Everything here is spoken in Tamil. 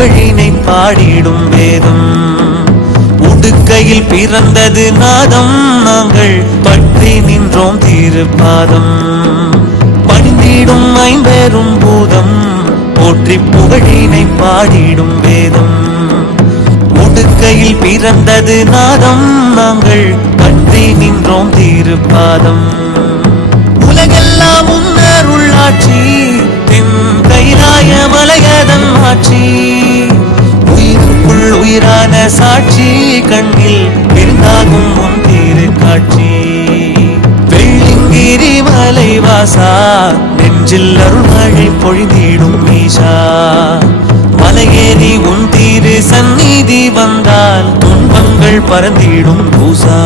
புகழினை பாடிடும் வேதம். உடுக்கையில் பிறந்தது நாதம், நாங்கள் பற்றி நின்றோம் திருப்பாதம். பணிந்திடும் ஐம்பெரும் பூதம், போற்றி புகழினை பாடிடும் வேதம். உடுக்கையில் பிறந்தது நாதம், நாங்கள் பற்றி நின்றோம் திருப்பாதம். உலகெல்லாம் உன்னருள்ளாட்சி, தென் கைலாய மலையதன் ஆட்சி. உயிருக்குள் உயிரான சாட்சி, கண்ணில் விருந்தாகும் உன் திருக்காட்சி. வெள்ளிங்கிரி மலை வாசா, நெஞ்சில் அருள்மழை பொழிந்திடும் ஈஷா. மலையேறி உன் திரு சந்நிதி வந்தால் துன்பங்கள் பறந்திடும் பூசா.